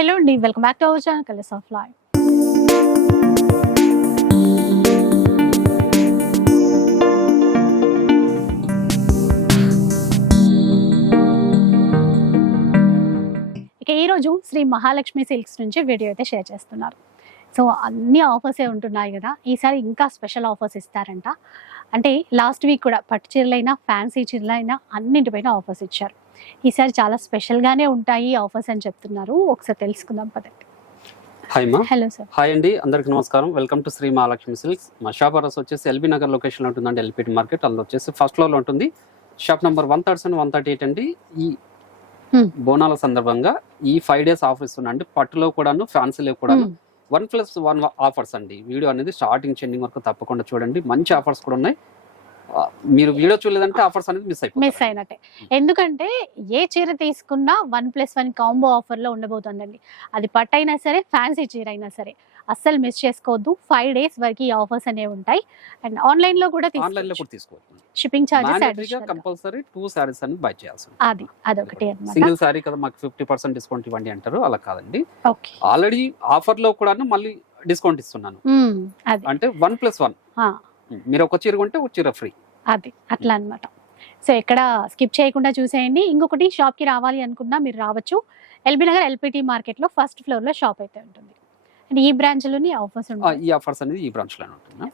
Hello అండి welcome back to our channel colours of life ఇక ఈరోజు శ్రీ మహాలక్ష్మి సిల్క్స్ నుంచి వీడియో అయితే షేర్ చేస్తున్నారు. సో అన్ని ఆఫర్సే ఉంటున్నాయి కదా ఈసారి ఇంకా స్పెషల్ ఆఫర్స్ ఇస్తారంట. అంటే లాస్ట్ వీక్ కూడా పట్టు చీరలైనా ఫ్యాన్సీ చీరలైనా అన్నింటిపైన ఆఫర్స్ ఇచ్చారు. ఈసారి చాలా స్పెషల్గానే ఉంటాయి ఆఫర్స్ అని చెప్తున్నారు. ఒకసారి తెలుసుకుందాం పదండి. హాయ్ మా హలో సార్. హాయ్ అండి అందరికి నమస్కారం. Welcome to Shri Mahalakshmi silks. మా షాప్ అడ్రస్ వచ్చేసి ఎల్బీ నగర్ లొకేషన్లో ఉంటుందండి ఎల్పిటి మార్కెట్. అందులో వచ్చేసి ఫస్ట్ ఫ్లోర్లో ఉంటుంది. Shop number one thirty seven one thirty eight అండి. ఈ. బోనాల సందర్భంగా ఈ ఫైవ్ డేస్ ఆఫర్ ఇస్తున్నాండి పట్టులో కూడాను ఫ్యాన్సీలో కూడాను. వన్ ప్లస్ వన్ ఆఫర్స్ అండి. వీడియో అనేది స్టార్టింగ్ చెండింగ్ వరకు తప్పకుండా చూడండి. మంచి ఆఫర్స్ కూడా ఉన్నాయి. మీరు వీడియో చూడలేదంటే ఆఫర్స్ అనేది మిస్ అయిపోతుంది మిస్ అయినట్టే. ఎందుకంటే ఏ చీర తీసుకున్నా వన్ ప్లస్ వన్ కాంబో ఆఫర్లో ఉండబోతుందండి. అది పట్టు అయినా సరే ఫ్యాన్సీ చీర అయినా సరే అస్సలు మిస్ చేసుకోవద్దు. ఫైవ్ డేస్ వరకు ఈ ఆఫర్స్ అనేవి ఉంటాయి. అండ్ ఆన్లైన్లో కూడా ఆన్లైన్లో కూడా తీసుకోవచ్చు. Shipping charges compulsory two saris అనేది బై చేయాల్సి ఉంటుంది అది అదొకటి సింగిల్ సారీ కదా మాకు ఫిఫ్టీ పర్సెంట్ డిస్కౌంట్ ఇవ్వండి అంటారు అలా కాదండి. ఓకే ఆల్రెడీ ఆఫర్లో కూడా మళ్ళీ డిస్కౌంట్ ఇస్తున్నాను. అది. అంటే వన్ ప్లస్ వన్. మీరు ఒక చీర కొంటే ఒక చీర ఫ్రీ. అది అట్లా అన్నమాట. సో ఎక్కడ స్కిప్ చేయకుండా చూసేయండి. ఇంకొకటి షాప్కి రావాలి అనుకున్నా మీరు రావచ్చు. ఎల్బీ నగర్ ఎల్పిటి మార్కెట్లో ఫస్ట్ ఫ్లోర్లో షాప్ అయితే ఉంటుంది. అండ్ ఈ బ్రాంచ్లోని ఆఫర్స్ ఉంటాయి. ఈ ఆఫర్స్ అనేది ఈ బ్రాంచ్లోనే ఉంటుంది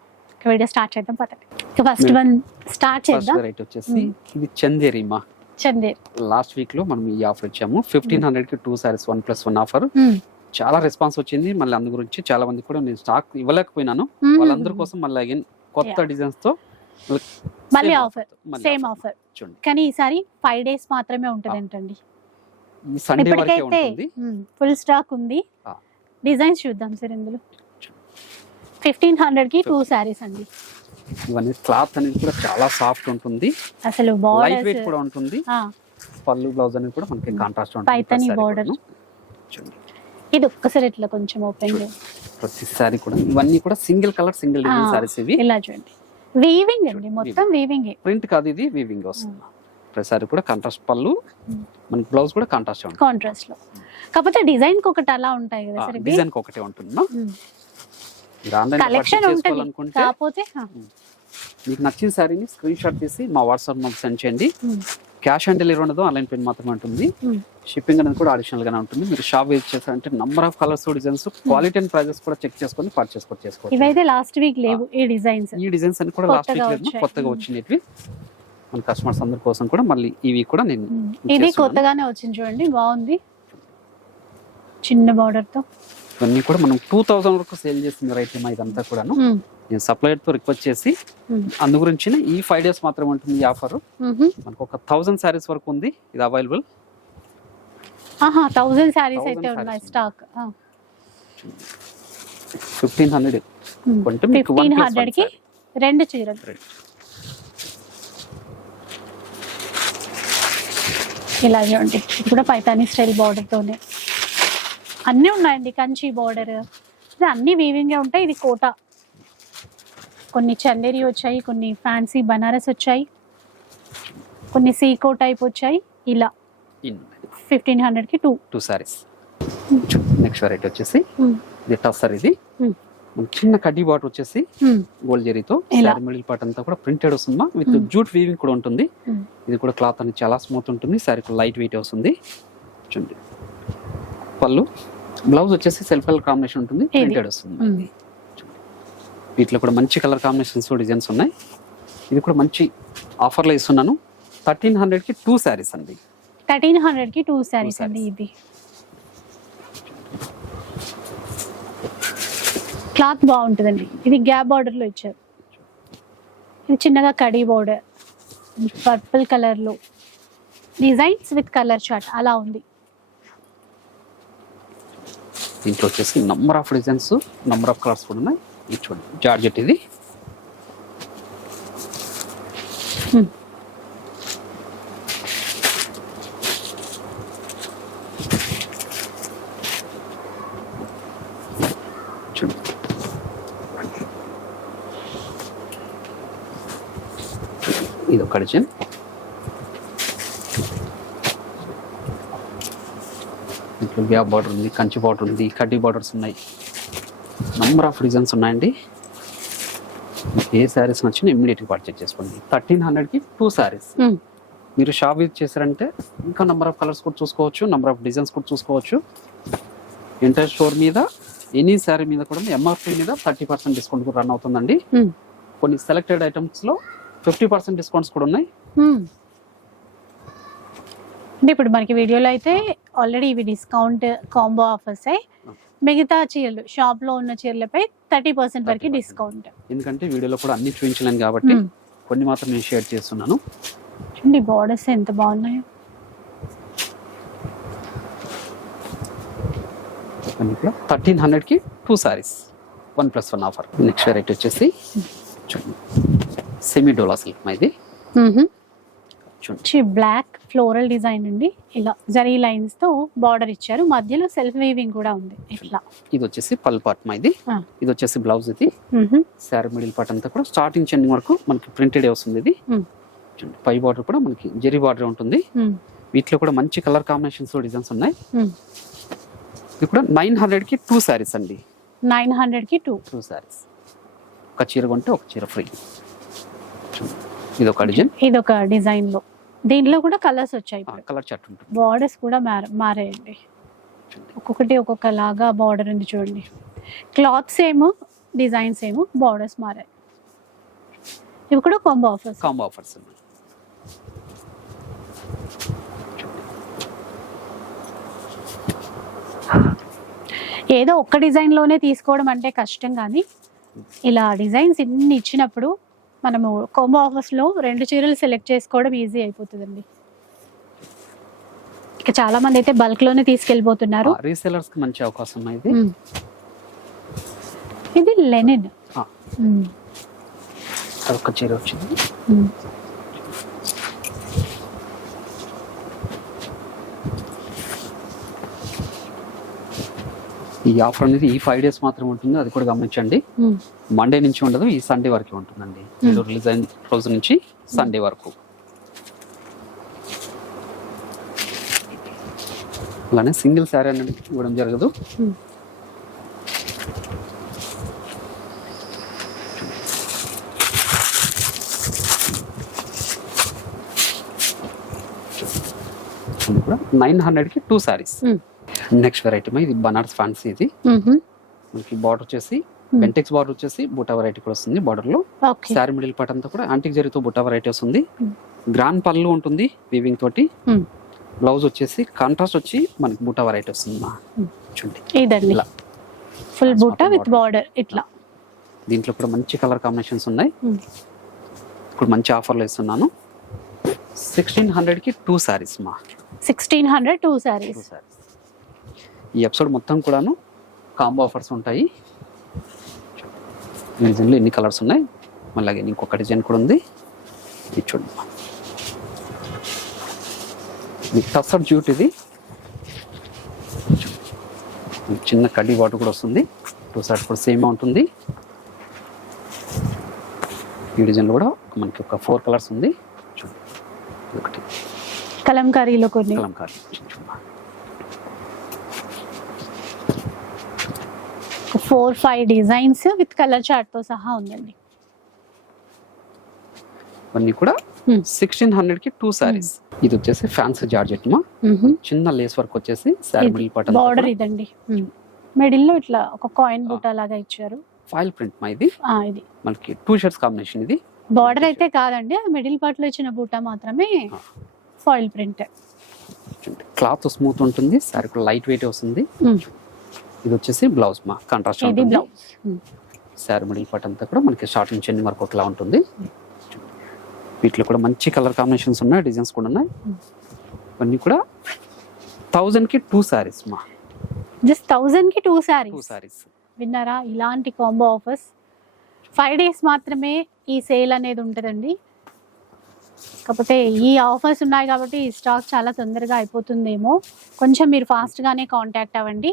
వీడియో స్టార్ట్ చేద్దాం పదండి. ఫస్ట్ వన్ స్టార్ట్ ఫస్ట్ చేద్దాం. వెరైటీ వచ్చేసి ఇది చందేరి మా చందేర్ లాస్ట్ వీక్లో మనం ఈ ఆఫర్ ఇచ్చాము. ఫిఫ్టీన్ హండ్రెడ్కి two saris one plus one offer. చాలా రెస్పాన్స్ వచ్చింది. మళ్ళీ అందు గురించి చాలా మంది కూడా నేను స్టాక్ ఇవ్వలేకపోయినాను. వాళ్ళందరి కోసం మళ్ళీ అగైన్ కొత్త. డిజైన్స్తో మళ్ళీ ఆఫర్ సేమ్. ఆఫర్ కానీ ఈసారి ఫైవ్ డేస్ మాత్రమే ఉంటుంది ఏంటండి ఈ సండే వరకే ఇప్పటికైతే ఉంటుంది. ఫుల్ స్టాక్ ఉంది. డిజైన్స్ చూద్దాం సార్ ఇందులో. ఫిఫ్టీన్ హండ్రెడ్కి టూ శారీస్ అండి. ఇవన్నీ క్లాత్ అనేది కూడా చాలా సాఫ్ట్ ఉంటుంది. అసలు లైట్ వెయిట్ కూడా ఉంటుంది. పళ్ళు బ్లౌజ్ అనేది కూడా మనకి కాంట్రాస్ట్ ఉంటుంది పైతాని. కూడాను. చూడండి. ఇది ఒక్కసారి ఇట్లా కొంచెం ఓపెన్ చేయండి ప్రతి సారీ కూడా. ఇవన్నీ కూడా single colour single design. Saris ఇవి. ఇలా చూడండి. వీవింగ్ అండి మొత్తం వీవింగ్ ప్రింట్ కాదు ఇది వీవింగ్ వస్తుంది. ప్రతి సారీ కూడా కాంట్రాస్ట్ పళ్ళు మనకి బ్లౌజ్ కూడా కాంట్రాస్ట్ ఉంటుంది. కాంట్రాస్ట్లో. కాకపోతే డిజైన్కి ఒకటి అలా ఉంటాయి కదా సార్ డిజైన్ ఒకటే ఉంటుంది కలెక్షన్ ఉంటుంది. కాకపోతే మీకు నచ్చిన సారీని స్క్రీన్ షాట్ తీసి మా వాట్సాప్ నెంబర్ సెండ్ చేయండి. క్యాష్ ఆన్ డెలివరీ ఉండదు ఆన్లైన్ పేమెంట్ మాత్రమే ఉంటుంది. షిప్పింగ్ అనేది కూడా అడిషనల్ గానే ఉంటుంది. మీరు షాప్ విజిట్ చేశారంటే number of colours designs quality and prices కూడా చెక్ చేసుకొని పర్చేస్ కూడా చేసుకోవచ్చు. ఇవైతే లాస్ట్ వీక్ లేవు ఈ డిజైన్స్ ఈ డిజైన్స్ అన్ని కూడా లాస్ట్ వీక్ లేదు. కొత్తగా. వచ్చినవి మన కస్టమర్స్ అందరి కోసం కూడా మళ్ళీ ఇవి కూడా నేను ఇది. కొత్తగానే వచ్చింది చూడండి బాగుంది. చిన్న బార్డర్తో. ఇవన్నీ కూడా మనం టూ థౌసండ్ వరకు సేల్ చేసిన రైట్ ఇదంతా కూడాను. నేను సప్లైర్తో రిక్వెస్ట్ చేసి అందు గురించి ఈ ఫైవ్ డేస్ మాత్రమే ఉంటుంది ఈ ఆఫర్. మనకు ఒక థౌసండ్ సారీస్ వరకు ఉంది ఇది అవైలబుల్. థౌజండ్ శారీస్ 1000 అయితే ఉన్నాయి స్టాక్. Fifteen hundred. కొంటే మీకు one ఫిఫ్టీన్ plus one హండ్రెడ్కి saree. రెండు చీరలు. ఇలా చూడండి ఇది కూడా పైతాని స్టైల్ బార్డర్ తోనే. అన్నీ ఉన్నాయండి కంచి బార్డర్ ఇది అన్ని వీవింగే ఉంటాయి ఇది కోట. కొన్ని చందేరి వచ్చాయి కొన్ని ఫ్యాన్సీ బనారస్ వచ్చాయి కొన్ని సీకో టైప్ వచ్చాయి ఇలా ఫిఫ్టీన్ హండ్రెడ్కి two two saris next variety వచ్చేసి ఇది టస్సర్ ఇది. Hmm. చిన్న కడ్డీ బాటర్ వచ్చేసి గోల్డ్ జెరీతో మిడిల్ పార్ట్ అంతా కూడా ప్రింటెడ్ వస్తుందా విత్ Hmm. జూట్ వీవింగ్ కూడా ఉంటుంది. Hmm. ఇది కూడా క్లాత్ అనేది చాలా స్మూత్ ఉంటుంది. శారీ లైట్ వెయిట్ వస్తుంది. చూడండి. పళ్ళు. బ్లౌజ్ వచ్చేసి సెల్ఫ్ కలర్ కాంబినేషన్ ఉంటుంది. ప్రింటెడ్ వస్తుంది. వీటిలో కూడా మంచి కలర్ కాంబినేషన్స్ డిజైన్స్ ఉన్నాయి. ఇది కూడా మంచి ఆఫర్లో ఇస్తున్నాను. థర్టీన్ హండ్రెడ్కి టూ శారీస్ అండి. థర్టీన్ హండ్రెడ్కి టూ శారీస్ అండి. ఇది. క్లాత్ బాగుంటుందండి. ఇది గ్యాప్ బార్డర్లో ఇచ్చారు. ఇది చిన్నగా కడీ బార్డర్. పర్పుల్ కలర్లో డిజైన్స్ విత్ కలర్ చార్ట్ అలా ఉంది. దీంట్లో వచ్చేసి number of designs number of colours కూడా ఉన్నాయి. ఇది చూడండి జార్జెట్ ఇది ఇది ఒక డిజైన్ గ్యాప్ బార్డర్ ఉంది కంచి బార్డర్ ఉంది కడ్డీ బార్డర్స్ ఉన్నాయి. నంబర్ ఆఫ్ డిజైన్స్ ఉన్నాయండి. ఏ శారీస్ నచ్చినా ఇమ్మీడియట్గా పర్చేజ్ చేసుకోండి. థర్టీన్ హండ్రెడ్కి టూ శారీస్. మీరు షాప్ విజిట్ చేశారంటే ఇంకా నంబర్ ఆఫ్ కలర్స్ కూడా చూసుకోవచ్చు నంబర్ ఆఫ్ డిజైన్స్ కూడా చూసుకోవచ్చు. ఇంటర్ స్టోర్ మీద ఎనీ శారీ మీద కూడా ఎంఆర్పీ మీద థర్టీ పర్సెంట్ డిస్కౌంట్ కూడా రన్ అవుతుందండి. మ్మ్. కొన్ని సెలెక్టెడ్ ఐటమ్స్లో ఫిఫ్టీ పర్సెంట్ డిస్కౌంట్స్ కూడా ఉన్నాయి. మ్మ్. అంటే ఇప్పుడు మనకి వీడియోలో అయితే ఆల్రెడీ ఇవి డిస్కౌంట్ కాంబో ఆఫర్స్ మిగతా చీరలు షాప్లో ఉన్న చీరలపై థర్టీ పర్సెంట్ వరకు 30% డిస్కౌంట్ ఎందుకంటే వీడియోలో కూడా అన్ని చూపించలేను కాబట్టి కొన్ని మాత్రం నేను షేర్ చేస్తున్నాను. చూడండి బార్డర్స్ ఎంత బాగున్నాయో. థర్టీన్ హండ్రెడ్కి two saris one plus one offer next variety వచ్చేసి చూడండి. సెమీ డోలా సిల్క్ మా ఇది. చూడండి బ్లాక్ ఫ్లోరల్ డిజైన్ అండి. ఇలా జరీ లైన్స్తో బార్డర్ ఇచ్చారు. మధ్యలో సెల్ఫ్ వీవింగ్ కూడా ఉంది. ఇట్లా. ఇది వచ్చేసి పల్ పార్ట్ మా ఇది. ఇది వచ్చేసి బ్లౌజ్ ఇది. శారీ మిడిల్ పార్ట్ అంతా కూడా స్టార్టింగ్ చెండింగ్ వరకు మనకి ప్రింటెడ్ వస్తుంది ఇది. చూడండి. పై బార్డర్ కూడా మనకి జెరీ బార్డర్ ఉంటుంది. వీటిలో కూడా మంచి కలర్ కాంబినేషన్స్ డిజైన్స్ ఉన్నాయి. ఇది కూడా నైన్ హండ్రెడ్కి టూ శారీస్ అండి. నైన్ హండ్రెడ్కి టూ. టూ శారీస్ ఒక చీర కొంటే ఒక చీర ఫ్రీ. ఇది ఒక డిజైన్. ఇది ఒక డిజైన్లో దీంట్లో కూడా కలర్స్ వచ్చాయి కలర్ చార్ట్ ఉంటుంది. బార్డర్స్ కూడా మార మారాయండి. ఒక్కొక్కటి ఒక్కొక్క లాగా బార్డర్ ఉంది చూడండి. Cloth same design same borders మారాయి. ఇవి కూడా కాంబో ఆఫర్స్ కాంబో ఆఫర్స్ ఏదో ఒక్క డిజైన్లోనే తీసుకోవడం అంటే కష్టం కానీ ఇలా డిజైన్స్ ఇన్ని ఇచ్చినప్పుడు మనము కాంబో ఆఫర్స్లో రెండు చీరలు సెలెక్ట్ చేసుకోవడం ఈజీ అయిపోతుందండి. ఇక చాలా మంది అయితే బల్క్లోనే తీసుకెళ్ళిపోతున్నారు. రీసెలర్స్కి మంచి అవకాశం ఇది. ఇది లెనిన్. ఒక చీర వచ్చింది. ఈ ఆఫర్ అనేది ఈ ఫైవ్ డేస్ మాత్రం ఉంటుంది. అది కూడా గమనించండి. మండే నుంచి ఉండదు ఈ సండే వరకే ఉంటుందండి. రిలీజ్ అయిన రోజు నుంచి సండే వరకు. అలానే సింగిల్ శారీ అనేది ఇవ్వడం జరగదు. కూడా నైన్ హండ్రెడ్కి టూ శారీస్ నెక్స్ట్ వెరైటీ ఇది బనారస్ ఫ్యాన్సీ ఇది. మనకి బార్డర్ వచ్చేసి. బెంటెక్స్ బార్డర్ వచ్చేసి బుటా వెరైటీ కూడా వస్తుంది బార్డర్లో. శారీ మిడిల్ పార్ట్ అంతా కూడా యాంటిక్ జరీతో బుటా వెరైటీ వస్తుంది. గ్రాండ్ పళ్ళు ఉంటుంది వీవింగ్ తోటి. బ్లౌజ్ వచ్చేసి కాంట్రాస్ట్ వచ్చి మనకి బుటా వెరైటీ వస్తుంది మా. చూడండి. ఇలా. ఫుల్ బూటా విత్. బార్డర్ ఇట్లా. దీంట్లో కూడా మంచి కలర్ కాంబినేషన్స్ ఉన్నాయి. ఇప్పుడు మంచి ఆఫర్లు ఇస్తున్నాను. సిక్స్టీన్ హండ్రెడ్కి టూ శారీస్ మా. సిక్స్టీన్ హండ్రెడ్ టూ శారీస్ ఈ ఎపిసోడ్ మొత్తం కూడాను కాంబో ఆఫర్స్ ఉంటాయి. ఈ డిజైన్లో ఎన్ని కలర్స్ ఉన్నాయి? మళ్ళీ ఇంకొక డిజైన్ కూడా ఉంది. ఇది చూడండి. టసర్ జ్యూట్ ఇది. చిన్న కడ్డీ వాటర్ కూడా వస్తుంది. టూ సైడ్ కూడా సేమ్ ఉంటుంది. ఈ డిజైన్లో కూడా మనకి ఒక ఫోర్ కలర్స్ ఉంది. చూడండి. ఒకటి. కలంకారీలో కొన్ని. కలంకారీ చూడండి four five designs with colour చార్ట్తో సహా ఉందండి. ఇవన్నీ కూడా Hmm. సిక్స్టీన్ హండ్రెడ్కి టూ సారీస్ ఇది వచ్చేసి ఫ్యాన్సీ జార్జెట్ మా. చిన్న లేస్ వర్క్ వచ్చేసి శారీ మిడిల్ పార్ట్ బార్డర్ ఇదండి. మిడిల్లో ఇట్లా ఒక కాయిన్ బూటా లాగా ఇచ్చారు. ఫైల్ ప్రింట్ మా ఇది. ఆ, ఇది. మనకి టూ షర్ట్స్ కాంబినేషన్ ఇది. బార్డర్ అయితే కాదండి మిడిల్ పార్ట్లో ఇచ్చిన బూటా మాత్రమే Ah. Foil print cloth smooth ఉంటుంది కూడా లైట్ వెయిట్ వస్తుంది ఇది వచ్చేసి బ్లౌజ్ మా కాంట్రాస్ట్ శారీ మిడిల్ పార్ట్ అంతా కూడా మనకి షార్ట్ నుంచి ఎండింగ్ వరకు ఒకలా ఉంటుంది. వీటిలో కూడా మంచి కలర్ కాంబినేషన్స్ ఉన్నాయి డిజైన్స్ కూడా ఉన్నాయి. ఇవన్నీ కూడా థౌజండ్కి టూ సారీస్ మా. జస్ట్ థౌజండ్కి టూ టూ శారీస్ సారీస్ విన్నారా? ఇలాంటి కాంబో ఆఫర్స్ ఫైవ్ డేస్ మాత్రమే ఈ సేల్ అనేది ఉంటుందండి. కాకపోతే ఈ ఆఫర్స్ ఉన్నాయి కాబట్టి ఈ స్టాక్ చాలా తొందరగా అయిపోతుందేమో. కొంచెం మీరు ఫాస్ట్గానే కాంటాక్ట్ అవ్వండి.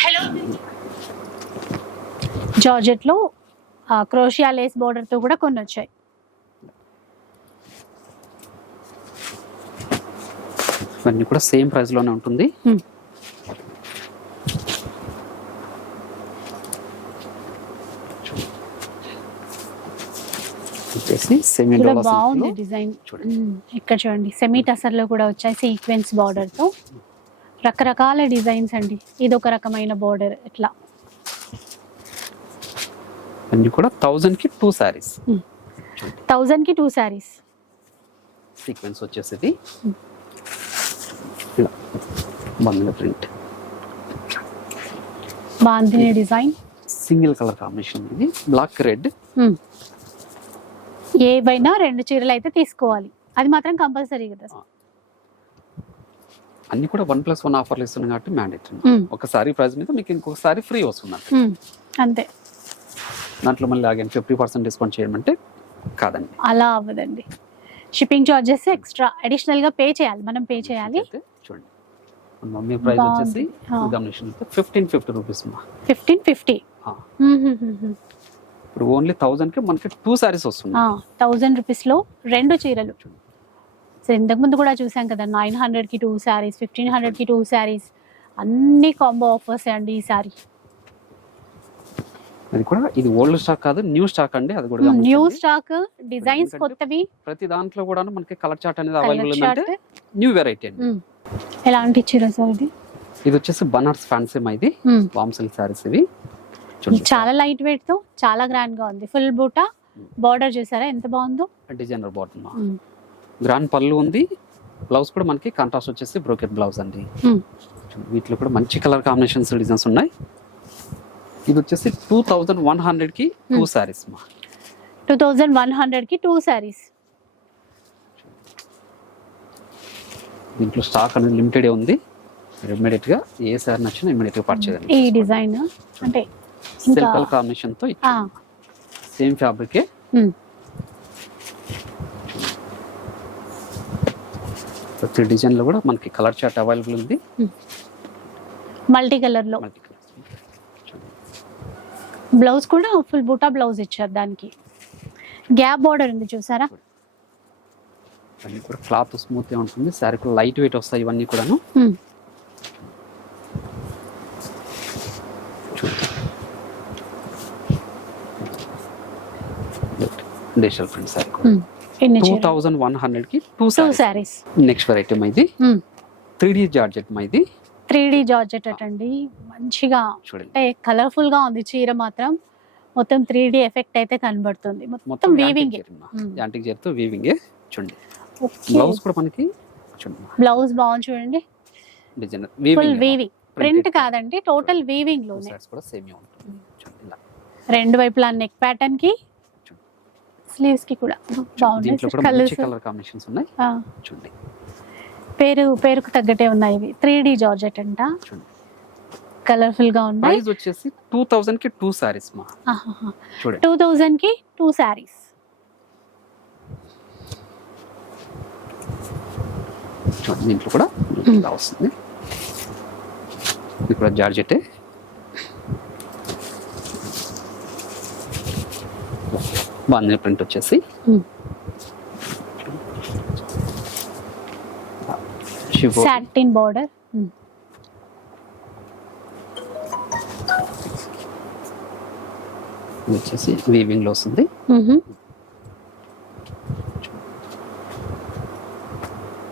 హలో. జార్జెట్లో క్రోషియా లేస్ బోర్డర్తో కూడా కొన్ని వచ్చాయి ఇవన్నీ కూడా సేమ్ ప్రైస్లోనే ఉంటుంది. వచ్చేసి సెమీ బాగుంది డిజైన్ చూడండి. ఇక్కడ చూడండి. సెమీ టసర్లో కూడా వచ్చాయి సీక్వెన్స్ బార్డర్తో. రకరకాల డిజైన్స్ అండి. ఇది ఒక రకమైన బార్డర్ ఇట్లా. అన్ని కూడా థౌజండ్కి టూ సారీస్ థౌజండ్కి టూ శారీస్ సీక్వెన్స్ వచ్చేసి బంధుల print bandhani design single colour combination ఇది. బ్లాక్ రెడ్ ఏవైనా రెండు చీరలు అయితే తీసుకోవాలి. అది మాత్రం కంపల్సరీ కదా అన్ని కూడా వన్ ప్లస్ వన్ ఆఫర్లు ఇస్తున్నాం కాబట్టి మ్యాండేటరీ. Hmm. ఒక సారీ ప్రైస్ మీద మీకు ఇంకొక సారీ ఫ్రీ వస్తుంది అంతే. దాంట్లో మళ్ళీ ఆగాను ఫిఫ్టీ పర్సెంట్ డిస్కౌంట్ చేయమంటే కాదండి. అలా అవ్వదండి. షిప్పింగ్ చార్జెస్ ఎక్స్ట్రా అడిషనల్గా పే చేయాలి. మనం పే చేయాలి. చూడండి. మమ్మీ ప్రైస్ వచ్చేసి. గమనించిన fifteen fifty. Rupees fifteen fifty. ఇప్పుడు ఓన్లీ థౌజండ్కి మనకి టూ సారీస్ వస్తుంది థౌజండ్ రూపీస్లో రెండు చీరలు. సో ఇంతకు ముందు కూడా చూసాం కదా నైన్ హండ్రెడ్కి టూ శారీస్ ఫిఫ్టీన్ హండ్రెడ్కి టూ శారీస్ అన్ని కాంబో ఆఫర్స్ అండి ఈ సారీ. అది కూడా ఇది ఓల్డ్ స్టాక్ కాదు న్యూ స్టాక్ అండి అది కూడా న్యూ. స్టాక్ డిజైన్స్ కొత్తవి. ప్రతి దాంట్లో కూడా మనకి కలర్ చార్ట్ అనేది అవైలబుల్ ఉందంటే న్యూ వెరైటీ అండి. ఎలాంటి చీర సార్ ఇది? ఇది వచ్చేసి బనార్స్ ఫ్యాన్సీ మా ఇది. వామ్ సిల్క్ సారీస్ ఇవి. చాలా లైట్ వెయిట్తో చాలా గ్రాండ్గా ఉంది. ఫుల్ బూటా. బార్డర్ చూసారా ఎంత బాగుందో. Designer bottom. గ్రాండ్ పళ్ళు ఉంది. బ్లౌజ్ కూడా మనకి కాంట్రాస్ట్ వచ్చేసి బ్రోకెట్ బ్లౌజ్ అండి. వీటిలో కూడా మంచి కలర్ కాంబినేషన్స్ డిజైన్స్ ఉన్నాయి. ఇది వచ్చేసి టూ థౌజండ్ వన్ హండ్రెడ్కి టూ సారీస్ మా. టూ థౌజండ్ వన్ హండ్రెడ్కి టూ శారీస్ దీంట్లో స్టాక్ అనేది లిమిటెడ్ ఉంది. ఇమీడియట్గా ఏ సారీ నచ్చినా ఇమీడియట్గా పర్చేజ్ ఈ డిజైన్ అంటే ఇంకా సిల్క్ కలర్ కాంబినేషన్తో సేమ్ ఫ్యాబ్రికే. ప్రతి డిజైన్లో కూడా మనకి కలర్ చార్ట్ అవైలబుల్ ఉంది. మల్టీ కలర్లో బ్లౌజ్ కూడా ఫుల్ బూటా బ్లౌజ్ ఇచ్చారు దానికి. గ్యాప్ బార్డర్ ఉంది చూసారా? అన్ని కూడా క్లాత్ స్మూత్గా ఉంటుంది. సారీ కూడా లైట్ వెయిట్ వస్తాయి ఇవన్నీ కూడాను. మ్మ్. Digital print sari two thousand one హండ్రెడ్కి two two sari saris next variety ఇది త్రీ డి జార్జెట్ ఇది త్రీ డి జార్జెట్ అటండి. మంచిగా అంటే కలర్ఫుల్గా ఉంది చీర మాత్రం. మొత్తం త్రీ డి ఎఫెక్ట్ అయితే కనబడుతుంది. మొత్తం వీవింగ్ యాంటిక్ చేరుతూ వీవింగ్ చూడండి. బ్లౌజ్ కూడా మనకి చూడండి. బ్లౌజ్ బాగుంది చూడండి. Designer full weaving weaving print కాదండి టోటల్ వీవింగ్లోనే. కూడా సేమ్ ఉంటుంది. రెండు వైపులా నెక్ ప్యాటర్న్కి స్లీవ్స్కి కూడా. కలర్ కాంబినేషన్స్ ఉన్నాయి. చూడండి. పేరు పేరుకు తగ్గట్టే ఉన్నాయి ఇవి. త్రీ డి జార్జెట్ అంట. కలర్ఫుల్గా ఉన్నాయి. ప్రైస్ వచ్చేసి టూ థౌజండ్కి టూ సారీస్ మా. టూ థౌజండ్కి టూ శారీస్ చూడండి దీంట్లో కూడా వస్తుంది. ఇది కూడా జార్జెటే. బాగుంది ప్రింట్ వచ్చేసి. సాటిన్ బార్డర్ ఇది వచ్చేసి వీవింగ్లో వస్తుంది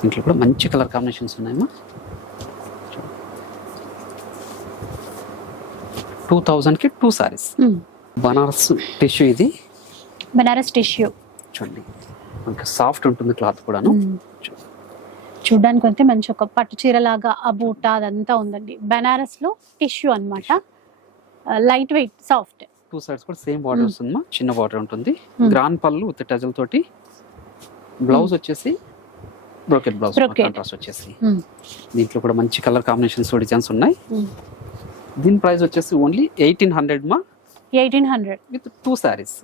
దీంట్లో కూడా మంచి కలర్ కాంబినేషన్స్ ఉన్నాయమ్మా. టూ థౌజండ్కి టూ సారీస్ బనారస్ టిష్యూ ఇది. బనారస్ టిష్యూ. చూడండి. మనకి సాఫ్ట్ ఉంటుంది క్లాత్ కూడాను. చూడ్డానికి అయితే మంచి ఒక పట్టు చీర లాగా ఆ బూట అదంతా ఉందండి. బనారస్లో టిష్యూ అన్నమాట. Light weight soft. Two sides కూడా సేమ్ బార్డర్ వస్తుందమ్మా. చిన్న బార్డర్ ఉంటుంది. గ్రాండ్ పళ్ళు విత్ టజల్ తోటి. బ్లౌజ్ వచ్చేసి బ్రోకెట్ బ్లౌజ్. కాంట్రాస్ట్ వచ్చేసి. దీంట్లో కూడా మంచి కలర్ కాంబినేషన్స్ డిజైన్స్ ఉన్నాయి. దీని ప్రైస్ వచ్చేసి ఓన్లీ ఎయిటీన్ హండ్రెడ్ మా. Eighteen hundred. With two saris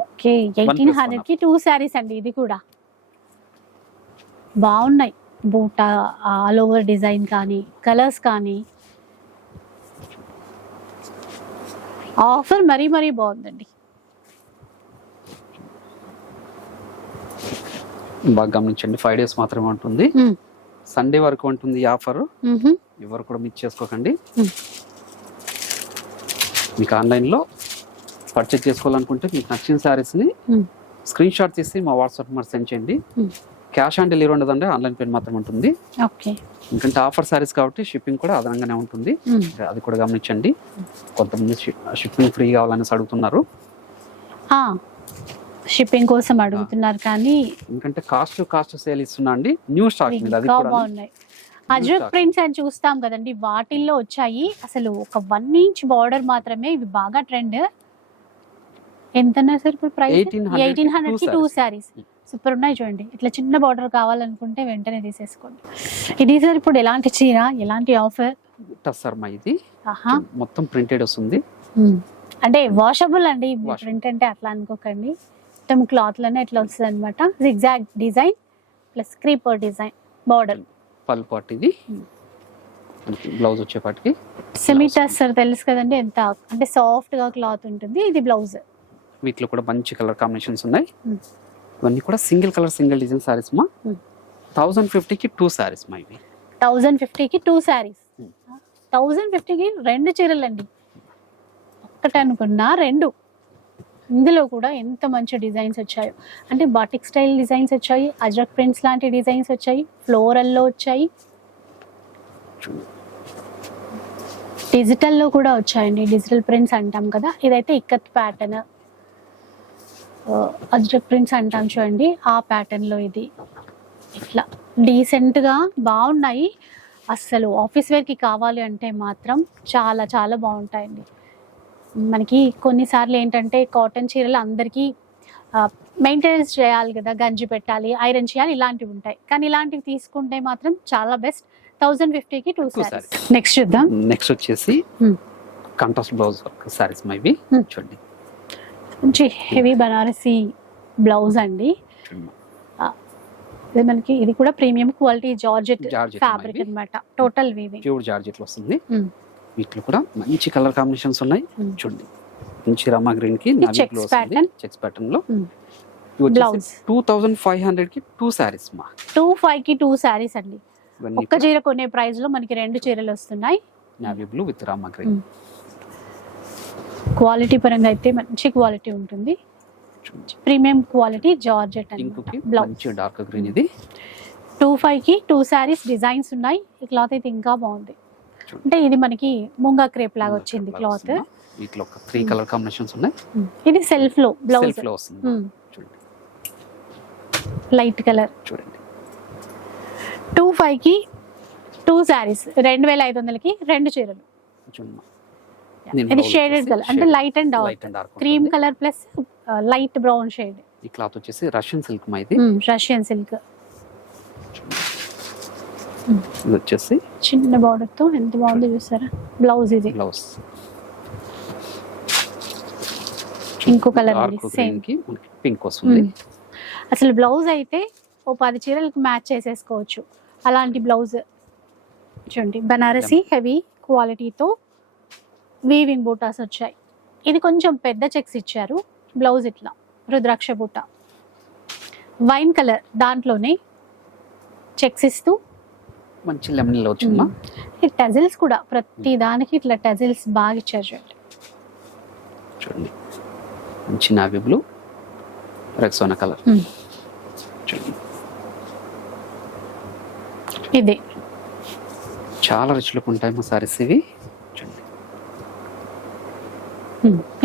okay eighteen హండ్రెడ్కి టూ శారీస్ అండి ఇది కూడా. బాగున్నాయి. బూట ఆల్ ఓవర్ డిజైన్ కానీ కలర్స్ కానీ. ఆఫర్ మరీ మరీ బాగుందండి. బాగా గమనించండి ఫైవ్ డేస్ మాత్రమే ఉంటుంది. సండే వరకు ఉంటుంది ఈ ఆఫర్. ఎవరు కూడా మిస్ చేసుకోకండి. Hmm. మీకు ఆన్లైన్లో పర్చేజ్ చేసుకోవాలనుకుంటే మీకు నచ్చిన శారీస్ని Hmm. స్క్రీన్ షాట్ తీసి మా వాట్సాప్ నెంబర్ సెండ్ చేయండి. Hmm. క్యాష్ ఆన్ డెలివరీ ఉండదండి ఆన్లైన్ పేమెంట్ మాత్రం ఉంటుంది. ఓకే ఎందుకంటే ఆఫర్ శారీస్ కాబట్టి షిప్పింగ్ కూడా అదనంగానే ఉంటుంది. మ్. అది కూడా గమనించండి. కొంతమంది షిప్పింగ్ ఫ్రీ కావాలనేసి అడుగుతున్నారు. షిప్పింగ్ కోసం అడుగుతున్నారు కానీ ఎందుకంటే కాస్ట్ కాస్ట్ సేల్ ఇస్తున్నా అండి. న్యూ స్టాక్ మీద అది కూడా బాగున్నాయి. అజ్రక్. ప్రింట్స్ అని చూస్తాం కదండి వాటిల్లో వచ్చాయి. అసలు ఒక వన్ ఇంచ్ బార్డర్ మాత్రమే ఇవి బాగా ట్రెండ్ ఎంత సార్ ఇప్పుడు ప్రైస్ 1800 ఎయిటీన్ హండ్రెడ్కి టూ. శారీస్ సూపర్ ఉన్నాయి చూడండి. ఇట్లా చిన్న బార్డర్ కావాలనుకుంటే వెంటనే తీసేసుకోండి. ఇది సార్ ఇప్పుడు ఎలాంటి చీర? ఎలాంటి ఆఫర్ టస్సర్ మా ఇది. మొత్తం ప్రింటెడ్ వస్తుంది. అంటే వాషబుల్ అండి. ప్రింట్ అంటే అట్లా అనుకోకండి. మొత్తం క్లాత్లోనే ఇట్లా వస్తుంది అనమాట zigzag design plus creeper design border పల్ పాట్ ఇది. బ్లౌజ్ వచ్చేపాటికి సెమీ టస్సర్ తెలుసు కదండి ఎంత అంటే సాఫ్ట్గా క్లాత్ ఉంటుంది. ఇది బ్లౌజ్ వీటిలో కూడా మంచి కలర్ కాంబినేషన్స్ ఉన్నాయి. ఇవన్నీ కూడా single colour single design saris మా. థౌజండ్ ఫిఫ్టీకి టూ సారీస్ మా ఇవి. థౌజండ్ ఫిఫ్టీకి టూ Hmm. థౌజండ్ ఫిఫ్టీకి రెండు చీరలు అండి ఒక్కటి అనుకున్నా రెండు. ఇందులో కూడా ఎంత మంచి డిజైన్స్ వచ్చాయో. అంటే బాటిక్ స్టైల్ డిజైన్స్ వచ్చాయి అజ్రక్ ప్రింట్స్ లాంటి డిజైన్స్ వచ్చాయి ఫ్లోరల్లో వచ్చాయి. డిజిటల్లో కూడా వచ్చాయండి డిజిటల్ ప్రింట్స్ అంటాం కదా. ఇదైతే ఇక్కత్ ప్యాటర్న్. అజ్రక్ ప్రింట్స్ అంటాం చూడండి ఆ pattern లో ఇది. ఇట్లా. Decent గా బాగున్నాయి. అస్సలు ఆఫీస్ వేర్కి కావాలి అంటే మాత్రం చాలా చాలా బాగుంటాయండి. మనకి కొన్నిసార్లు ఏంటంటే కాటన్ చీరలు అందరికీ మెయింటెనెన్స్ చేయాలి కదా గంజి పెట్టాలి ఐరన్ చేయాలి ఇలాంటివి ఉంటాయి. కానీ ఇలాంటివి తీసుకుంటే మాత్రం చాలా బెస్ట్ థౌజండ్ ఫిఫ్టీకి టూ సారీస్. నెక్స్ట్ చూద్దాం. నెక్స్ట్ వచ్చేసి Hmm. కాంట్రాస్ట్ బ్లౌజ్ సారీస్ మా ఇవి Hmm. చూడండి. మంచి హెవీ బనారసి బ్లౌజ్ అండి ఇది మనకి ఇది కూడా ప్రీమియం క్వాలిటీ జార్జెట్ ఫ్యాబ్రిక్ ఇవి. అన్నమాట టోటల్ వీవింగ్ ప్యూర్ జార్జెట్ వస్తుంది. వీటిలో కూడా మంచి కలర్ కాంబినేషన్స్ ఉన్నాయి. చూడండి మంచి రమా గ్రీన్కి. చెక్స్ ప్యాటర్న్లో. బ్లౌజ్. టూ థౌజండ్ ఫైవ్ హండ్రెడ్కి టూ సారీస్ మా టూ ఫైవ్కి టూ శారీస్ అండి ఒక్క చీర కొనే ప్రైస్లో మనకి రెండు చీరలు వస్తున్నాయి navy blue with Rama green. Quality పరంగా అయితే మంచి క్వాలిటీ ఉంటుంది. ప్రీమియం క్వాలిటీ జార్జెట్ అండి బ్లౌజ్ డార్క్ గ్రీన్ ఇది. టూ కి టూ శారీస్ డిజైన్స్ ఉన్నాయి. ఈ క్లాత్ అయితే ఇంకా బాగుంది. అంటే ఇది మనకి ముంగా క్రేప్ లాగా వచ్చింది క్లాత్. వీటిలో ఒక త్రీ కలర్ కాంబినేషన్స్ ఉన్నాయి. ఇది సెల్ఫ్లో బ్లౌజ్ సెల్ఫ్లో వస్తుంది. చూడండి. లైట్ కలర్ చూడండి. టూ కి టూ శారీస్ రెండు వేల ఐదు వందలకి రెండు చీరలు. ఇది షేడెడ్ కలర్ అంటే light and dark cream. Colour plus light brown shade ఈ క్లాత్ వచ్చేసి రష్యన్ సిల్క్ మా ఇది. Russian silk. ఇది వచ్చేసి చిన్న బార్డర్తో ఎంత బాగుందో చూసారా? బ్లౌజ్ ఇది. బ్లౌజ్ ఇంకో కలర్ సేమ్కి పింక్ వస్తుంది. అసలు బ్లౌజ్ అయితే ఓ పది చీరలకు మ్యాచ్ చేసేసుకోవచ్చు. అలాంటి బ్లౌజ్ చూడండి బనారసి హెవీ క్వాలిటీతో వీవింగ్ బూటాస్ వచ్చాయి. ఇది కొంచెం పెద్ద చెక్స్ ఇచ్చారు. బ్లౌజ్ ఇట్లా రుద్రాక్ష బూట. వైన్ కలర్ దాంట్లోనే చెక్స్ ఇస్తూ. మంచి లెమన్లో వచ్చిందా? ఈ టజిల్స్ కూడా ప్రతి దానికి ఇట్లా టజిల్స్ బాగా ఇచ్చారు చూడండి. చూడండి. మంచి నావీ బ్లూ రెక్సోనా కలర్. చూడండి. ఇది. చాలా రిచ్ లుక్ ఉంటాయి మా సారీస్ ఇవి.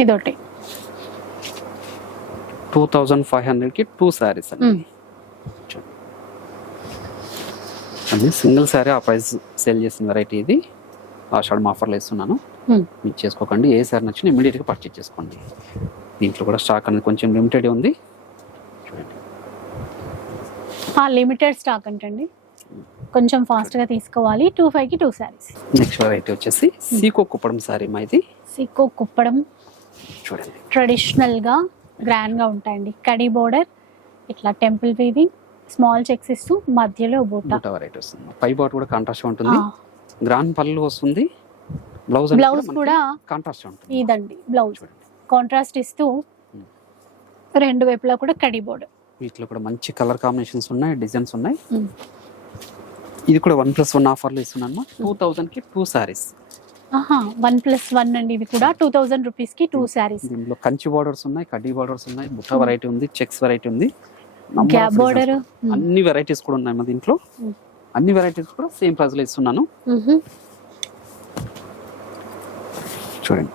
ఇదొకటి. టూ థౌజండ్ ఫైవ్ హండ్రెడ్కి టూ సారీస్ అండి. అది సింగిల్ సారీ ఆ ప్రైస్ సేల్ చేసిన వెరైటీ ఇది. ఆషాఢం ఆఫర్లో ఇస్తున్నాను. మీకు చేసుకోకండి ఏ సారీ నచ్చిన ఇమీడియట్గా పర్చేజ్ చేసుకోండి. దీంట్లో కూడా స్టాక్ అనేది కొంచెం లిమిటెడ్ ఉంది. ఆ లిమిటెడ్ స్టాక్ అంటండి. కొంచెం ఫాస్ట్గా తీసుకోవాలి టూ ఫైవ్కి టూ శారీస్. నెక్స్ట్ వెరైటీ వచ్చేసి సీకో కుప్పడం సారీ మా ఇది. సిక్కో కుప్పడం చూడండి. ట్రెడిషనల్గా గ్రాండ్గా ఉంటాయండి. కడి బోర్డర్ ఇట్లా టెంపుల్ వీవింగ్ స్మాల్ చెక్స్ ఇస్తూ మధ్యలో బూట. వెరైటీ వస్తుంది. పై బాట్ కూడా కాంట్రాస్ట్ ఉంటుంది. గ్రాండ్ పళ్ళు వస్తుంది. బ్లౌజ్ బ్లౌజ్ కూడా కాంట్రాస్ట్ ఉంటుంది. ఇదండి బ్లౌజ్. కాంట్రాస్ట్ ఇస్తూ. రెండు వైపులా కూడా కడి బోర్డర్ వీటిలో కూడా మంచి కలర్ కాంబినేషన్స్ ఉన్నాయి డిజైన్స్ ఉన్నాయి. ఇది కూడా వన్ ప్లస్ వన్ ఆఫర్లో ఇస్తున్నాను టూ థౌజండ్కి two saris. One plus one అండి. ఇవి కూడా టూ థౌజండ్ రూపీస్కి టూ శారీస్ దీనిలో కంచి బార్డర్స్ ఉన్నాయి కడ్డీ బార్డర్స్ ఉన్నాయి బుట్ట వెరైటీ ఉంది చెక్స్ వెరైటీ ఉంది. గ్యాప్ బోర్డర్ అన్ని వెరైటీస్ కూడా ఉన్నాయి మా దీంట్లో. Mm. అన్ని వెరైటీస్ కూడా సేమ్ ప్రైస్లో ఇస్తున్నాను. చూడండి.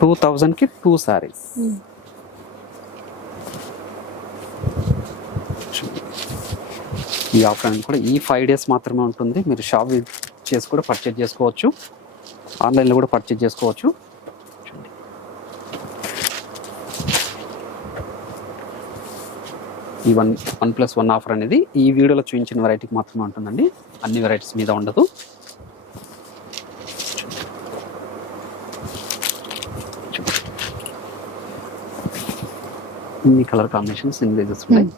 టూ థౌజండ్కి టూ సారీస్ ఈ ఆఫర్ కూడా ఈ ఫైవ్ డేస్ మాత్రమే ఉంటుంది. మీరు షాప్ చేసి కూడా పర్చేజ్ చేసుకోవచ్చు. ఆన్లైన్లో కూడా పర్చేజ్ చేసుకోవచ్చు. చూడండి ఈ one one plus one offer అనేది ఈ వీడియోలో చూపించిన వెరైటీకి మాత్రమే ఉంటుందండి. అన్ని వెరైటీస్ మీద ఉండదు. ఇన్ని కలర్ కాంబినేషన్స్ ఇన్ని ఉన్నాయి.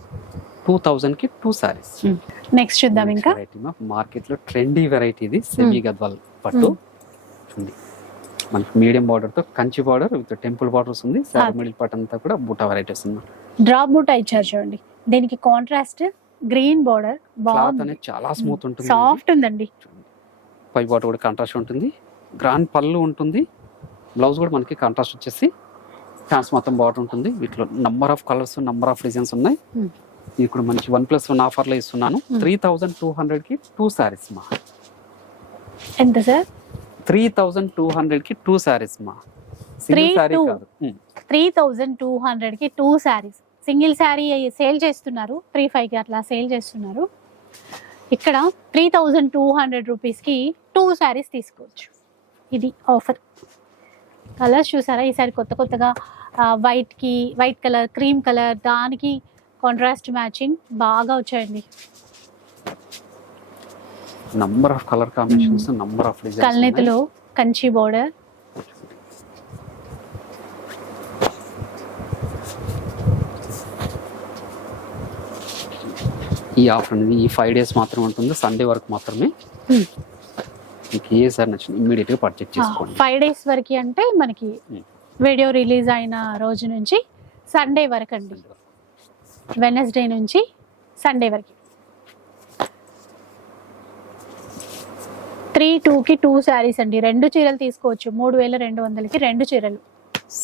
టూ థౌజండ్కి టూ సారీస్ నెక్స్ట్ చూద్దాం ఇంకా. మార్కెట్లో ట్రెండీ వెరైటీ ఇది సెమీ గద్వాల్ పట్టు. చూడండి. మనకి మీడియం బార్డర్తో Kanchi border with temple borders ఉంది. Ah. మిడిల్ పార్ట్ అంతా కూడా బూటా వెరైటీ వస్తుంది డ్రాప్ బూట్ ఇచ్చారు చూడండి. దీనికి కాంట్రాస్ట్ గ్రీన్ బోర్డర్ క్లాత్ అనేది చాలా స్మూత్ ఉంటుంది సాఫ్ట్ ఉందండి. పై బార్డర్ కూడా కాంట్రాస్ట్ ఉంటుంది. గ్రాండ్ పళ్ళు ఉంటుంది. బ్లౌజ్ కూడా మనకి కాంట్రాస్ట్ వచ్చేసి ఫ్యాన్స్ మొత్తం బార్డర్ ఉంటుంది. వీటిలో number of colours number of designs ఉన్నాయి. కూడా మంచి వన్ ప్లస్ వన్ ఆఫర్లో ఇస్తున్నాను. త్రీ థౌజండ్ టూ హండ్రెడ్కి టూ సారీస్ మా. ఎంత సార్? త్రీ థౌజండ్ టూ హండ్రెడ్కి టూ సారీస్ మా. సింగిల్. కాదు. Hmm. త్రీ థౌజండ్ టూ హండ్రెడ్కి two saris. Single sari sale చేస్తున్నారు. త్రీ ఫైవ్కి అట్లా సేల్ చేస్తున్నారు. ఇక్కడ త్రీ థౌజండ్ టూ హండ్రెడ్ రూపీస్కి టూ శారీస్ తీసుకోవచ్చు. ఇది ఆఫర్. కలర్స్ చూసారా? ఈసారి కొత్త కొత్తగా వైట్కి వైట్ కలర్ క్రీమ్ కలర్ దానికి కాంట్రాస్ట్ మ్యాచింగ్ బాగా వచ్చాయండి. Number of colour combinations number of designs కల్నెతిలో Kanchi border ఈ ఆఫర్ అనేది ఈ ఫైవ్ డేస్ మాత్రమే ఉంటుంది సండే వరకు మాత్రమే. Hmm. మీకు ఏ సార్ నచ్చింది ఇమ్మీడియట్గా పర్చేజ్ చేసుకోండి. ఫైవ్ డేస్ వరకు అంటే మనకి Hmm. వీడియో రిలీజ్ అయిన రోజు నుంచి సండే వరకు. అండి వెనస్డే నుంచి సండే వరకు. త్రీ టూకి టూ శారీస్ అండి. రెండు చీరలు తీసుకోవచ్చు. మూడు వేల రెండు వందలకి రెండు చీరలు.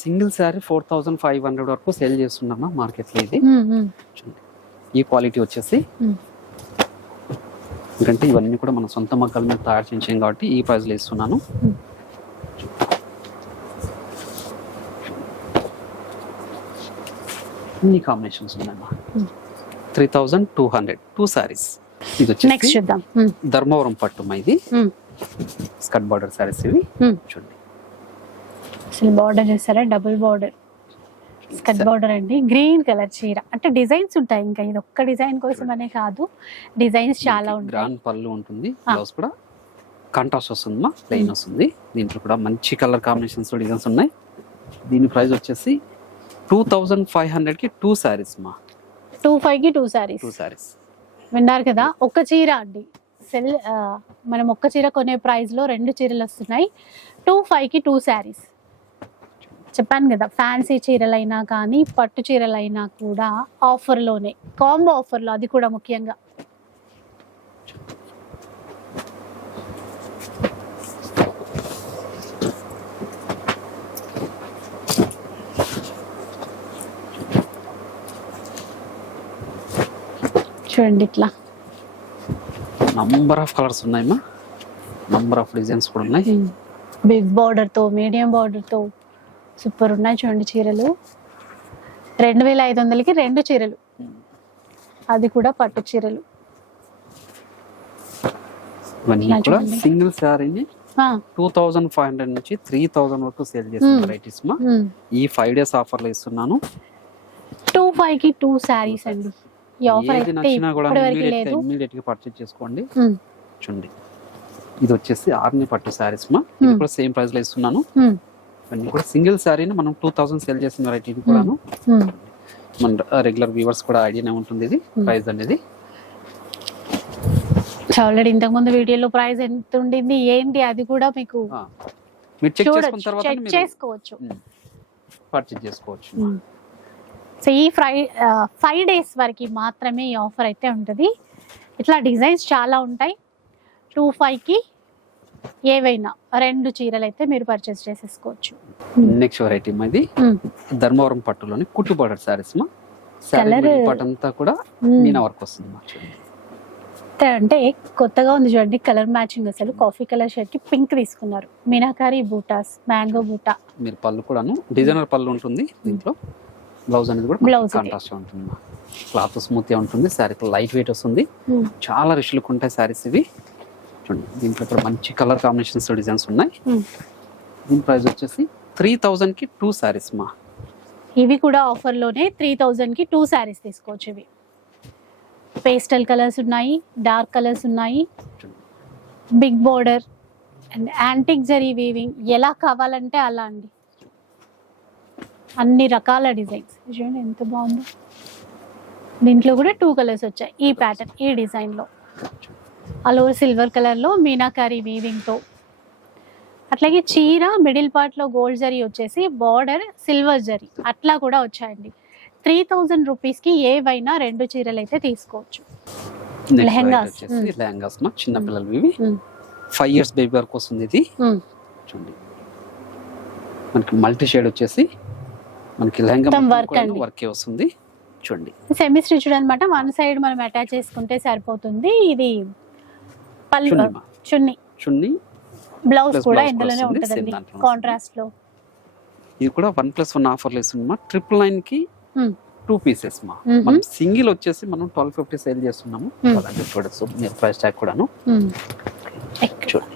Single sari four thousand five hundred వరకు సేల్ చేస్తున్నామా మార్కెట్లో ఇది. ఈ క్వాలిటీ వచ్చేసి. ఎందుకంటే ఇవన్నీ కూడా మన సొంత మొక్కల మీద తయారు చేయించాం కాబట్టి ఈ ప్రైస్లో ఇస్తున్నాను ఇన్ని కాంబినేషన్స్ ఉన్నాయమ్మా. Three thousand two hundred. Two saris ఇది వచ్చేసి చూద్దాం. ధర్మవరం పట్టు ఇది. స్కర్ట్ బార్డర్ సారీస్ ఇవి. చూడండి. అసలు బార్డర్ చూసారా డబుల్ బార్డర్ స్కట్ బార్డర్ అండి. గ్రీన్ కలర్ చీర. అంటే డిజైన్స్ ఉంటాయి ఇంకా. ఇది ఒక్క డిజైన్ కోసం అనే కాదు. డిజైన్స్ చాలా ఉంటాయి. గ్రాండ్ పళ్ళు ఉంటుంది. బ్లౌజ్ కూడా. కాంట్రాస్ట్ వస్తుంది మా ప్లెయిన్ వస్తుంది. దీంట్లో కూడా మంచి కలర్ కాంబినేషన్స్ డిజైన్స్ ఉన్నాయి. దీని ప్రైస్ వచ్చేసి టూ థౌజండ్ ఫైవ్ హండ్రెడ్కి టూ సారీస్ మా. టూ ఫైవ్కి టూ శారీస్. టూ సారీస్ విన్నారు కదా ఒక్క చీర అండి. సెల్ మనం ఒక్క చీర కొనే ప్రైస్లో రెండు చీరలు వస్తున్నాయి. టూ ఫైవ్కి టూ శారీస్. చెప్పాను కదా ఫ్యాన్సీ చీరలైనా కానీ పట్టు చీరలైనా కూడా ఆఫర్లోనే కాంబో ఆఫర్లో అది కూడా ముఖ్యంగా. చూడండి ఇట్లా. నంబర్ ఆఫ్ కలర్స్ ఉన్నాయమ్మా? నంబర్ ఆఫ్ డిజైన్స్ కూడా ఉన్నాయి. బిగ్ బార్డర్తో మీడియం బార్డర్తో సూపర్ ఉన్నాయి చూడండి చీరలు. రెండు వేల ఐదు వందలకి రెండు చీరలు. అది కూడా పట్టు చీరలు. కూడా. సింగిల్ శారీని టూ థౌజండ్ ఫైవ్ హండ్రెడ్ నుంచి త్రీ థౌజండ్ వరకు సేల్ చేసిన. వెరైటీస్ మా. ఈ ఫైవ్ డేస్ ఆఫర్లో ఇస్తున్నాను. టూ ఫైవ్కి టూ శారీస్ అండి. ఈ ఆఫర్ ఏది నచ్చినా కూడా ఇమ్మీడియట్గా పర్చేజ్ చేసుకోండి. చూడండి. ఇది వచ్చేసి ఆర్ని పట్టు శారీస్ మా. ఇది. కూడా సేమ్ ప్రైస్లో ఇస్తున్నాను. ఇవన్నీ కూడా సింగిల్ శారీని మనం టూ థౌసండ్ సేల్ చేసిన వెరైటీ కూడాను. మన రెగ్యులర్ వ్యూవర్స్ కూడా ఐడియానే ఉంటుంది ఇది. ప్రైస్ అనేది. ఆల్రెడీ ఇంతకు ముందు వీడియోలో ప్రైస్ ఎంత ఉండింది ఏంటి అది కూడా మీకు మీరు చెక్ చేసుకున్న తర్వాత చెక్ చేసుకోవచ్చు. పర్చేజ్ చేసుకోవచ్చు. సో ఈ ఫ్రై ఫైవ్ డేస్ వరకు మాత్రమే ఈ ఆఫర్ అయితే ఉంటుంది. ఇట్లా డిజైన్స్ చాలా ఉంటాయి. టూ ఫైవ్కి ఏవైనా రెండు చీరలు అయితే మీరు పర్చేస్ చేసేసుకోవచ్చు. నెక్స్ట్ వెరైటీ ఇది Hmm. ధర్మవరం పట్టులోని కుట్టు బార్డర్ శారీస్ మా. పార్ట్ అంతా కూడా మ్మ్. మీనా వర్క్ వస్తుంది అంటే కొత్తగా ఉంది చూడండి కలర్ మ్యాచింగ్ అసలు. కాఫీ కలర్ షర్ట్కి పింక్ తీసుకున్నారు. మీనాకారి బూటాస్ మ్యాంగో బూటా. మీరు పళ్ళు కూడాను డిజైనర్ పళ్ళు ఉంటుంది దీంట్లో. బ్లౌజ్ అనేది కూడా ఇది. కాంట్రాస్ట్ ఉంటుంది. క్లాత్ స్మూత్గా ఉంటుంది శారీ లైట్ వెయిట్ వస్తుంది. చాలా రిష్ లుక్ ఉంటాయి శారీస్ ఇవి. చూడండి దీంట్లో కూడా మంచి కలర్ కాంబినేషన్స్ డిజైన్స్ ఉన్నాయి. Hmm. దీని ప్రైస్ వచ్చేసి త్రీ థౌజండ్కి టూ శారీస్ మా. ఇవి కూడా ఆఫర్లోనే త్రీ థౌజండ్కి టూ శారీస్ తీసుకోవచ్చు ఇవి. పేస్టల్ కలర్స్ ఉన్నాయి డార్క్ కలర్స్ ఉన్నాయి. Big border and antique zari weaving ఎలా కావాలంటే అలా అండి. అన్ని రకాల డిజైన్స్. చూడండి ఎంత బాగుందో. దీంట్లో కూడా టూ కలర్స్ వచ్చాయి. ఈ ప్యాటర్న్ ఈ డిజైన్లో అలో సిల్వర్ కలర్లో మీనాకారి వీవింగ్తో అట్లాగే చీర మిడిల్ పార్ట్లో గోల్డ్ జరీ వచ్చేసి బార్డర్ సిల్వర్ జరీ. అట్లా కూడా వచ్చాయండి. త్రీ థౌజండ్ రూపీస్కి ఏవైనా రెండు చీరలు అయితే తీసుకోవచ్చు. లెహంగాస్. మా చిన్న పిల్లలు ఇవి. ఫైవ్ ఇయర్స్ బేబీ వరకు వస్తుంది ఇది. చూడండి. మనకి మల్టీ షేడ్ వచ్చేసి మనకి లెహంగా. వర్కే వస్తుంది. చూడండి. సెమీ స్టిచ్డ్ అనమాట వన్ సైడ్ మనం అటాచ్ చేసుకుంటే సరిపోతుంది. ఇది పళ్ళు చున్నీ. చున్నీ బ్లౌజ్ కూడా ఇందులోనే ఉంటుందండి కాంట్రాస్ట్లో. ఇది కూడా వన్ ప్లస్ వన్ ఆఫర్లు ఇస్తుంది ట్రిపుల్ నైన్కి. టూ పీసెస్ మా. మనం సింగిల్ వచ్చేసి మనం ట్వెల్వ్ ఫిఫ్టీ సేల్ చేస్తున్నాము. చూడొచ్చు ప్రైస్ ట్యాగ్ కూడాను. చూడండి.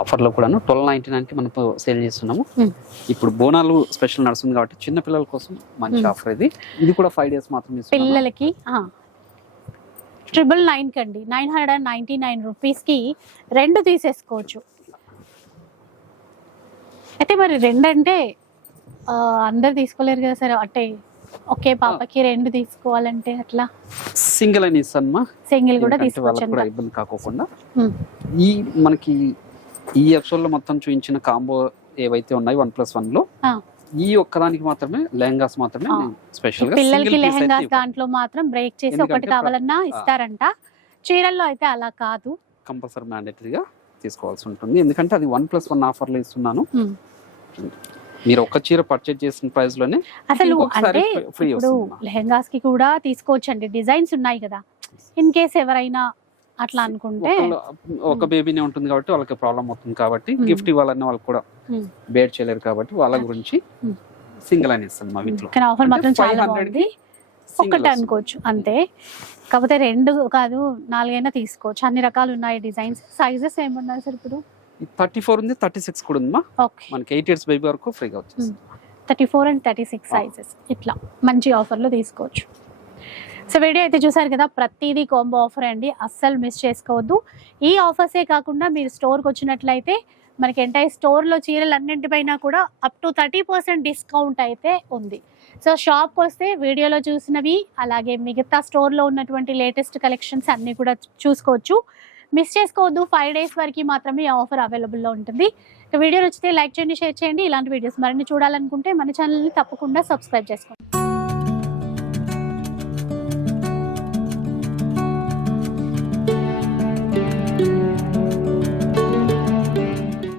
ఆఫర్లో కూడాను ట్వెల్వ్ నైన్టీ నైన్కి మనం సేల్ చేస్తున్నాము. Hmm. ఇప్పుడు బోనాలు స్పెషల్ నడుస్తుంది కాబట్టి చిన్న పిల్లల కోసం మంచి Hmm. ఆఫర్ ఇది. ఇది కూడా ఫైవ్ డేస్ మాత్రం ఇస్తున్నాము. పిల్లలకి ట్రిపుల్ నైన్ కండి. Nine hundred and ninety nine రూపీస్కి రెండు తీసేసుకోవచ్చు. అయితే మరి రెండు అంటే అందరు తీసుకోలేరు కదా సరే? అంటే ఒకే పాపకి రెండు తీసుకోవాలంటే అట్లా? సింగిల్ అని ఇస్తాను సింగిల్ కూడా తీసుకోవచ్చు ఇబ్బంది కాకోకుండా. Hmm. ఈ మనకి ఈ ఎపిసోడ్లో మొత్తం చూపించిన కాంబో ఏవైతే ఉన్నాయి వన్ ప్లస్ వన్లో. ఈ ఒక్కదానికి మాత్రమే లెహంగాస్ మాత్రమే. స్పెషల్గా పిల్లలకి లెహంగాస్ దాంట్లో మాత్రం బ్రేక్ చేసి ఒకటి కావాలన్నా ఇస్తారంట. చీరల్లో అయితే అలా కాదు. కంపల్సరీ మ్యాండేటరీగా తీసుకోవాల్సి ఉంటుంది. ఎందుకంటే అది వన్ ప్లస్ వన్ ఆఫర్లో ఇస్తున్నాను. మీరు ఒక చీర పర్చేజ్ చేసిన ప్రైస్లోనే అసలు అంటే ఇప్పుడు లెహంగాస్కి కూడా తీసుకోవచ్చు అండి డిజైన్స్ ఉన్నాయి కదా. ఇన్ కేస్ ఎవరైనా అట్లా అనుకుంటే ఒక బేబీనే ఉంటుంది కాబట్టి వాళ్ళకి ప్రాబ్లం అవుతుంది కాబట్టి. గిఫ్ట్ ఇవ్వాలని వాళ్ళు కూడా. బేర్ చేయలేరు కాబట్టి వాళ్ళ గురించి. సింగిల్ అని ఇస్తాను మా వీటిలో. కానీ ఆఫర్ మాత్రం చాలా 500 బాగుంది. వస్తుంది. అనుకోవచ్చు అంతే. కాకపోతే రెండు కాదు నాలుగైనా తీసుకోవచ్చు. అన్ని రకాలు ఉన్నాయి డిజైన్స్ సైజెస్ ఏమున్నారు సార్ ఇప్పుడు? థర్టీ ఫోర్ ఉంది థర్టీ సిక్స్ కూడా ఉందమ్మా. ఓకే. మనకి ఎయిట్ ఇయర్స్ బేబీ వరకు ఫ్రీగా వచ్చేసి thirty four and thirty six. Sizes ఇట్లా మంచి ఆఫర్లో తీసుకోవచ్చు. సో వీడియో అయితే చూసారు కదా ప్రతిదీ కాంబో ఆఫర్ అండి. అస్సలు మిస్ చేసుకోవద్దు. ఈ ఆఫర్సే కాకుండా మీరు స్టోర్కి వచ్చినట్లయితే మనకి ఎంటైర్ స్టోర్లో చీరలు అన్నింటిపైన కూడా up to thirty percent discount అయితే ఉంది. సో షాప్కి వస్తే వీడియోలో చూసినవి అలాగే మిగతా స్టోర్లో ఉన్నటువంటి లేటెస్ట్ కలెక్షన్స్ అన్నీ కూడా చూసుకోవచ్చు. మిస్ చేసుకోవద్దు. ఫైవ్ డేస్ వరకు మాత్రమే ఈ ఆఫర్ అవైలబుల్లో ఉంటుంది. వీడియో నచ్చితే లైక్ చేయండి షేర్ చేయండి. ఇలాంటి వీడియోస్ మరిన్ని చూడాలనుకుంటే మన ఛానల్ని తప్పకుండా సబ్స్క్రైబ్ చేసుకోండి.